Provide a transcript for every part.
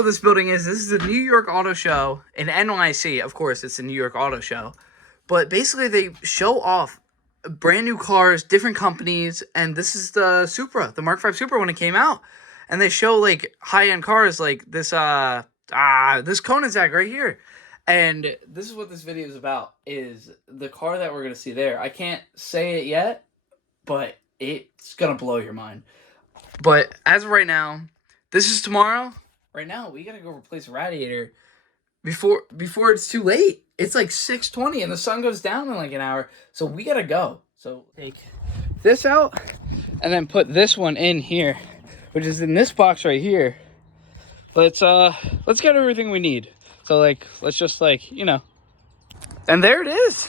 what this building is. This is the New York Auto Show in NYC. Of course, it's the New York Auto Show. But basically, they show off brand new cars, different companies, and this is the Supra, the Mark V Supra when it came out. And they show, like, high-end cars like this, this Koenigsegg right here. And this is what this video is about, is the car that we're going to see there. I can't say it yet, but it's going to blow your mind. But as of right now, this is tomorrow. Right now, we got to go replace a radiator before it's too late. It's like 6:20 and the sun goes down in like an hour. So we got to go. So take this out and then put this one in here, which is in this box right here. Let's get everything we need. So, like, let's just, like, you know. And there it is.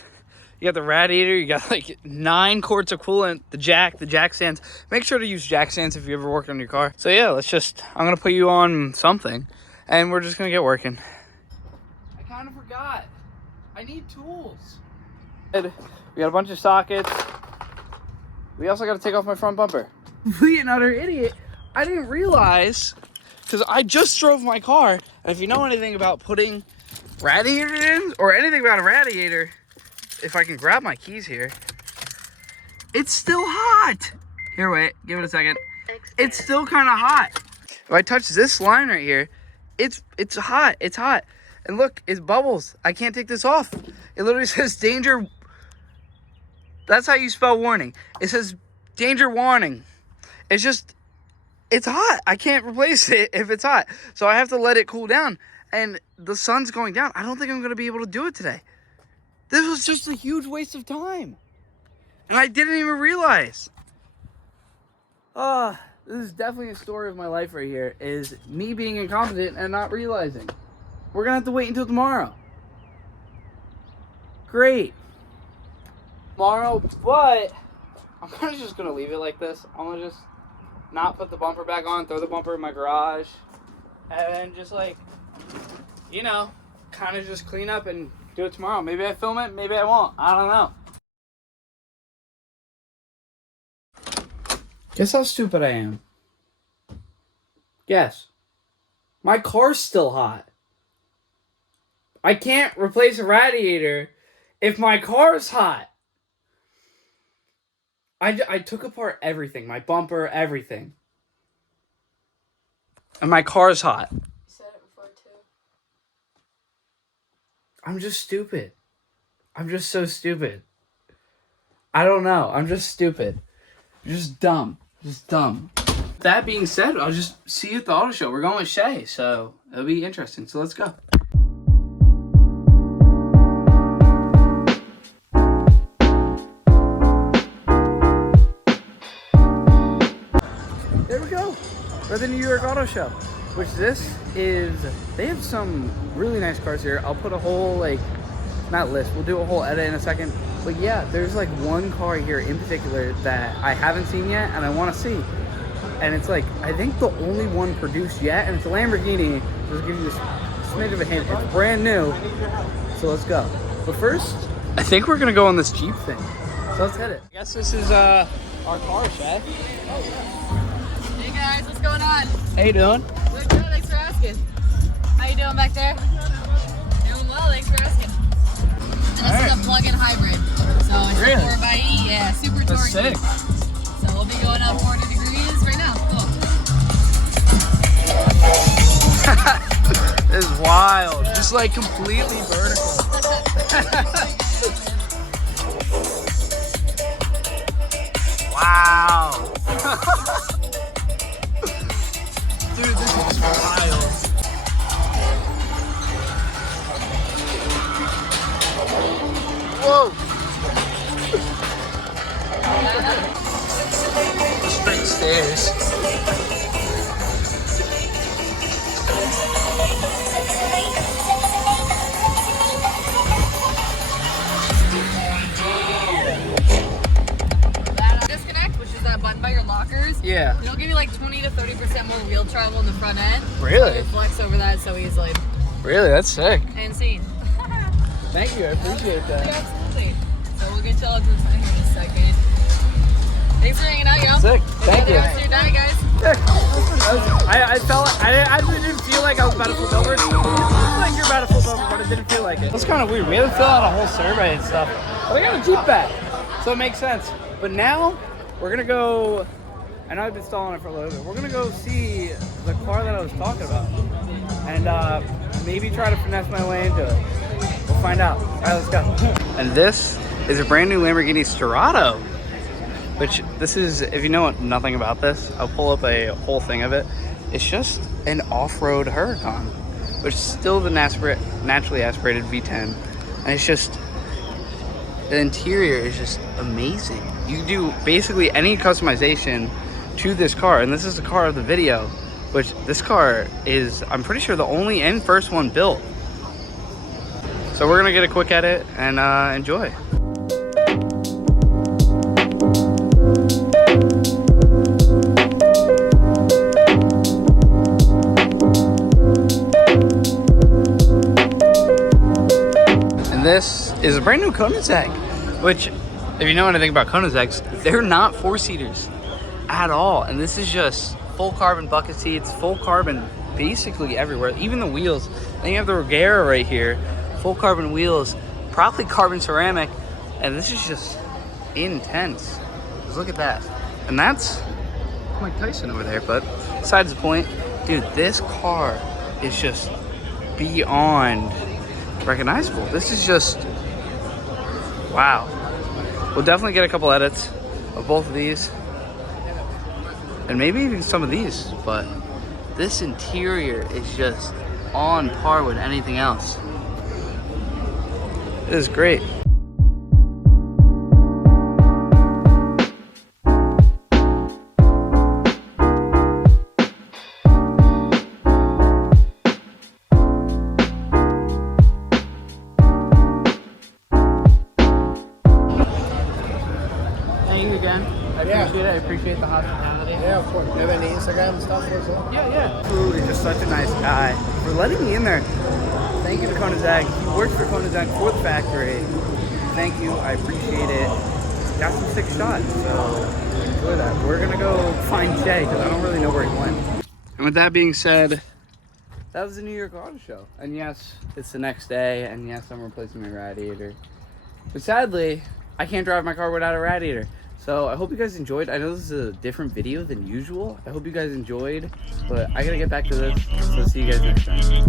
You got the radiator. You got, like, 9 quarts of coolant. The jack stands. Make sure to use jack stands if you ever work on your car. So, yeah, I'm going to put you on something. And we're just going to get working. I kind of forgot. I need tools. We got a bunch of sockets. We also got to take off my front bumper. Complete and utter idiot. I didn't realize... Because I just drove my car, and if you know anything about putting radiator in, or anything about a radiator, if I can grab my keys here, it's still hot. Here, wait, give it a second. It's still kind of hot. If I touch this line right here, it's hot, it's hot. And look, it's bubbles. I can't take this off. It literally says danger. That's how you spell warning. It says danger warning. It's hot. I can't replace it if it's hot. So I have to let it cool down. And the sun's going down. I don't think I'm going to be able to do it today. This was just a huge waste of time. And I didn't even realize. This is definitely a story of my life right here. Is me being incompetent and not realizing. We're going to have to wait until tomorrow. Great. Tomorrow, but I'm kind of just going to leave it like this. I'm going to just... not put the bumper back on, throw the bumper in my garage, and just, like, you know, kind of just clean up and do it tomorrow. Maybe I film it, maybe I won't. I don't know. Guess how stupid I am. Guess. My car's still hot. I can't replace a radiator if my car's hot. I took apart everything, my bumper, everything. And my car's hot. You said it before, too. I'm just stupid. I'm just so stupid. I don't know. I'm just stupid. Just dumb. Just dumb. That being said, I'll just see you at the auto show. We're going with Shay, so it'll be interesting. So let's go. For the New York Auto Show, which this is, they have some really nice cars here. I'll put a whole, like, not list, we'll do a whole edit in a second. But yeah, there's like one car here in particular that I haven't seen yet and I want to see. And it's like, I think the only one produced yet, and it's a Lamborghini. Just give you a smidge of a hint. It's brand new. So let's go. But first, I think we're gonna go on this Jeep thing. So let's hit it. I guess this is our car, Shay. Oh yeah. Hey guys, what's going on? How you doing? We're good, thanks for asking. How you doing back there? Doing well, thanks for asking. And this is a plug-in hybrid. So it's really? 4xe, yeah, super That's torquey. sick. So we'll be going up 40 degrees right now. Cool. This is wild. Just like completely vertical. Wow. Dude, this is wild. Whoa. Straight stairs. Yeah. It'll give you like 20 to 30% more wheel travel in the front end. Really? So flex over that so easily. Really? That's sick. Insane. Thank you. I appreciate that. Yeah, absolutely. So we'll get y'all to the front here in a second. Thanks for hanging out, yo. Sick. Thank you. The rest of your day, guys. I didn't feel like I was about to flip over. It looked like you're about to flip over, but it didn't feel like it. That's kind of weird. We haven't filled out a whole survey and stuff. But I got a Jeep back, so it makes sense. But now we're gonna go. I know I've been stalling it for a little bit. We're gonna go see the car that I was talking about, and maybe try to finesse my way into it. We'll find out. All right, let's go. And this is a brand new Lamborghini Sterrato. Which this is, if you know nothing about this, I'll pull up a whole thing of it. It's just an off-road Huracan, which is still the naturally aspirated V10. And it's just, the interior is just amazing. You can do basically any customization to this car. And this is the car of the video, which this car is, I'm pretty sure, the only and first one built. So we're gonna get a quick edit and enjoy. This is a brand new Koenigsegg, which, if you know anything about Koenigsegg's, they're not four-seaters at all. And this is just full carbon bucket seats, full carbon basically everywhere, even the wheels. Then you have the Regera right here, full carbon wheels, probably carbon ceramic, and this is just intense. Just look at that. And that's Mike Tyson over there, but besides the point, dude, this car is just beyond recognizable. This is just wow. We'll definitely get a couple edits of both of these and maybe even some of these, but this interior is just on par with anything else. It is great. I appreciate the hospitality. Yeah, of course. Do you have any Instagram stuff as well? Yeah. Who is just such a nice guy for letting me in there. Thank you to Koenigsegg. He works for Koenigsegg for the factory. Thank you. I appreciate it. Got some sick shots, so enjoy that. We're gonna go find Jay because I don't really know where he went. And with that being said, that was the New York Auto Show. And yes, it's the next day, and yes, I'm replacing my radiator. But sadly, I can't drive my car without a radiator. So I hope you guys enjoyed. I know this is a different video than usual. I hope you guys enjoyed, but I gotta get back to this. So see you guys next time.